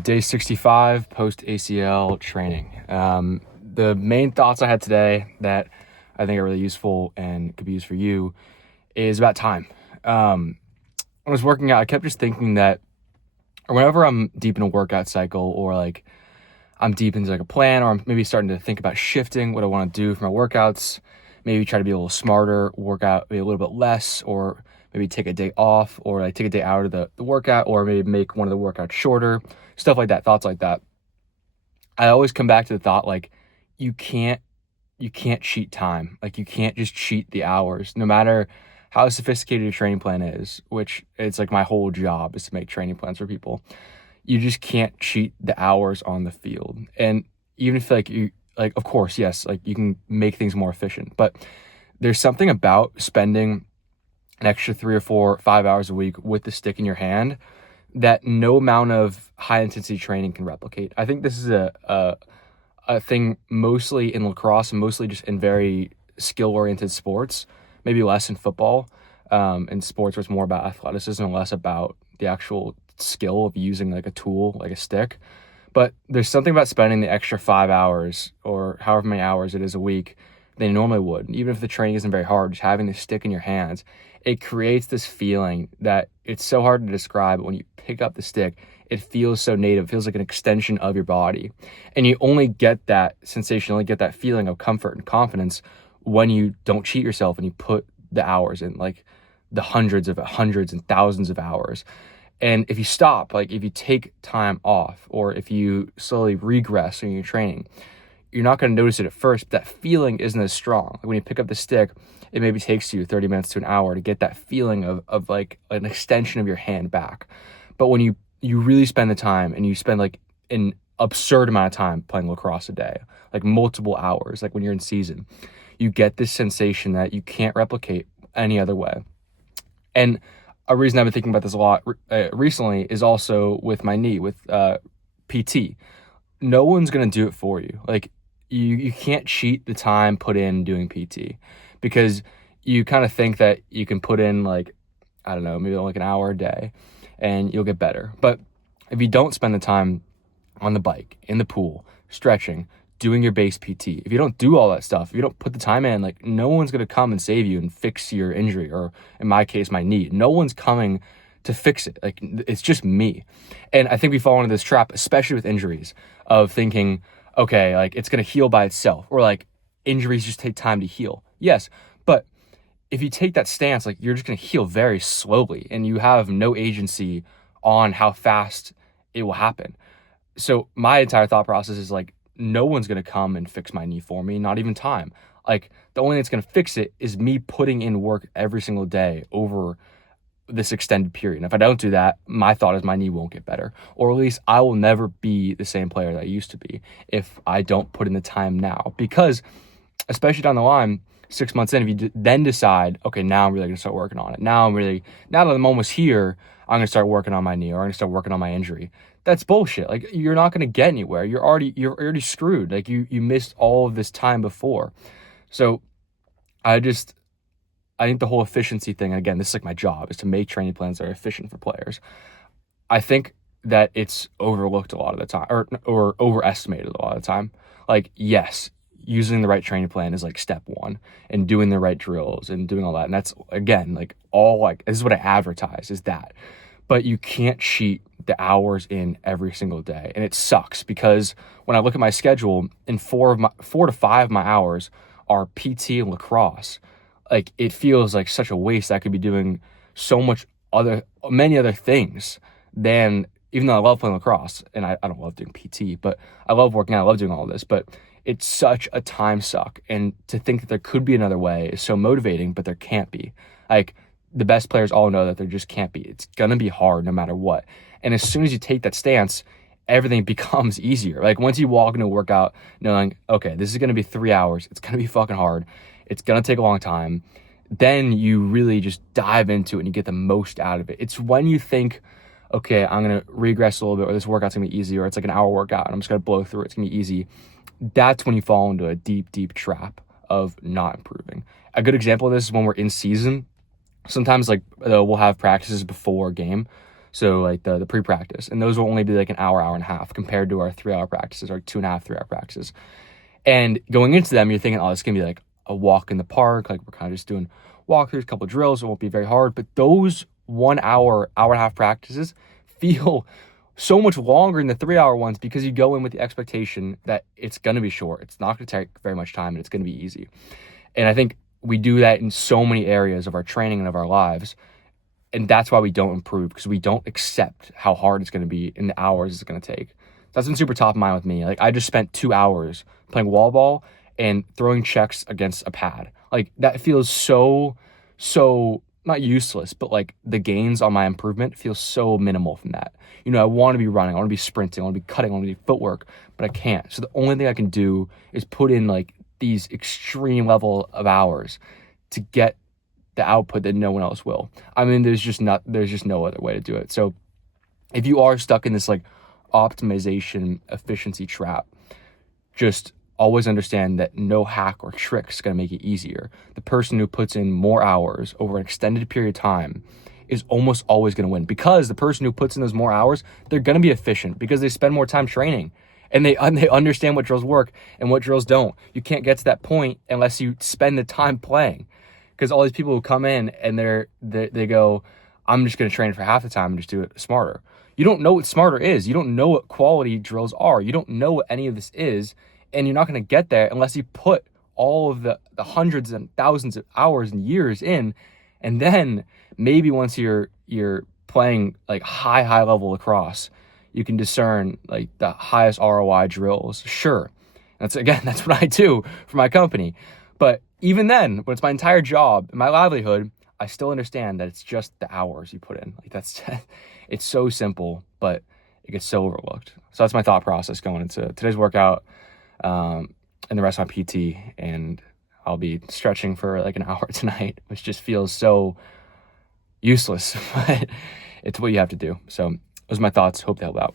Day 65 post ACL training. The main thoughts I had today that I think are really useful and could be used for you is about time. When I was working out, I kept just thinking that whenever I'm deep in a workout cycle, or like I'm deep into like a plan, or I'm maybe starting to think about shifting what I want to do for my workouts, maybe try to be a little smarter, work out maybe a little bit less, or maybe take a day off, or like take a day out of the workout, or maybe make one of the workouts shorter, stuff like that, thoughts like that. I always come back to the thought, like, you can't cheat time. Like, you can't just cheat the hours, no matter how sophisticated your training plan is, which it's like my whole job is to make training plans for people. You just can't cheat the hours on the field. And even if of course, yes, like you can make things more efficient, but there's something about spending an extra 3 or 4, 5 hours a week with the stick in your hand that no amount of high intensity training can replicate. I think this is a thing mostly in lacrosse and mostly just in very skill oriented sports, maybe less in football. In sports where it's more about athleticism and less about the actual skill of using like a tool, like a stick. But there's something about spending the extra 5 hours or however many hours it is a week than you normally would. Even if the training isn't very hard, just having the stick in your hands, it creates this feeling that it's so hard to describe. When you pick up the stick, it feels so native. It feels like an extension of your body. And you only get that sensation, only get that feeling of comfort and confidence when you don't cheat yourself and you put the hours in, like the hundreds and thousands of hours. And if you stop, like if you take time off, or if you slowly regress in your training, you're not going to notice it at first, but that feeling isn't as strong. Like when you pick up the stick, it maybe takes you 30 minutes to an hour to get that feeling of like an extension of your hand back. But when you really spend the time, and you spend like an absurd amount of time playing lacrosse a day, like multiple hours, like when you're in season, you get this sensation that you can't replicate any other way. And a reason I've been thinking about this a lot recently is also with my knee, with PT. No one's going to do it for you. Like you can't cheat the time put in doing PT, because you kind of think that you can put in like, I don't know, maybe like an hour a day and you'll get better. But if you don't spend the time on the bike, in the pool, stretching, doing your base PT, if you don't do all that stuff, if you don't put the time in, like no one's going to come and save you and fix your injury, or in my case, my knee. No one's coming to fix it. Like it's just me. And I think we fall into this trap, especially with injuries, of thinking, okay, like it's going to heal by itself, or like injuries just take time to heal. Yes, but if you take that stance, like you're just going to heal very slowly, and you have no agency on how fast it will happen. So my entire thought process is like, no one's going to come and fix my knee for me, not even time. Like the only thing that's going to fix it is me putting in work every single day over this extended period. And if I don't do that, my thought is my knee won't get better, or at least I will never be the same player that I used to be if I don't put in the time now. Because especially down the line, 6 months in, if you then decide, okay, now I'm really going to start working on it. Now that I'm almost here, I'm going to start working on my knee, or I'm going to start working on my injury. That's bullshit. Like you're not going to get anywhere. You're already screwed. Like you missed all of this time before. So I think the whole efficiency thing, again, this is like my job, is to make training plans that are efficient for players. I think that it's overlooked a lot of the time, or overestimated a lot of the time. Like, yes, using the right training plan is like step one, and doing the right drills and doing all that. And that's, again, like all like, this is what I advertise, is that. But you can't cheat the hours in every single day. And it sucks, because when I look at my schedule, in 4 to 5 of my hours are PT and lacrosse. Like it feels like such a waste. I could be doing many other things than, even though I love playing lacrosse and I don't love doing PT, but I love working out. I love doing all this, but it's such a time suck. And to think that there could be another way is so motivating, but there can't be. Like the best players all know that there just can't be. It's going to be hard no matter what. And as soon as you take that stance, everything becomes easier. Like once you walk into a workout knowing, okay, this is going to be 3 hours. It's going to be fucking hard. It's going to take a long time. Then you really just dive into it and you get the most out of it. It's when you think, okay, I'm going to regress a little bit, or this workout's going to be easy, or it's like an hour workout and I'm just going to blow through it. It's going to be easy. That's when you fall into a deep, deep trap of not improving. A good example of this is when we're in season. Sometimes like we'll have practices before a game. So like the pre-practice, and those will only be like an hour, hour and a half compared to our 3 hour practices, or 2.5, 3 hour practices. And going into them, you're thinking, oh, it's gonna be like a walk in the park. Like we're kind of just doing walkthroughs, a couple of drills. It won't be very hard. But those 1 hour, hour and a half practices feel so much longer than the 3 hour ones, because you go in with the expectation that it's going to be short. It's not going to take very much time, and it's going to be easy. And I think we do that in so many areas of our training and of our lives. And that's why we don't improve, because we don't accept how hard it's going to be in the hours it's going to take. That's been super top of mind with me. Like I just spent 2 hours playing wall ball and throwing checks against a pad. Like that feels so not useless, but like the gains on my improvement feel so minimal from that. I want to be running, I want to be sprinting, I want to be cutting, I want to do footwork, but I can't. So the only thing I can do is put in like these extreme level of hours to get the output that no one else will. I mean, there's just no other way to do it. So if you are stuck in this like optimization efficiency trap, just always understand that no hack or trick is going to make it easier. The person who puts in more hours over an extended period of time is almost always going to win, because the person who puts in those more hours, they're going to be efficient because they spend more time training, and they understand what drills work and what drills don't. You can't get to that point unless you spend the time playing, because all these people who come in and they go, I'm just going to train for half the time and just do it smarter. You don't know what smarter is. You don't know what quality drills are. You don't know what any of this is. And you're not going to get there unless you put all of the hundreds and thousands of hours and years in. And then maybe once you're playing like high level lacrosse, you can discern like the highest ROI drills. Sure. That's what I do for my company. But even then, when it's my entire job and my livelihood, I still understand that it's just the hours you put in. Like it's so simple, but it gets so overlooked. So that's my thought process going into today's workout, and the rest of my PT. And I'll be stretching for like an hour tonight, which just feels so useless, but it's what you have to do. So those are my thoughts. Hope they help out.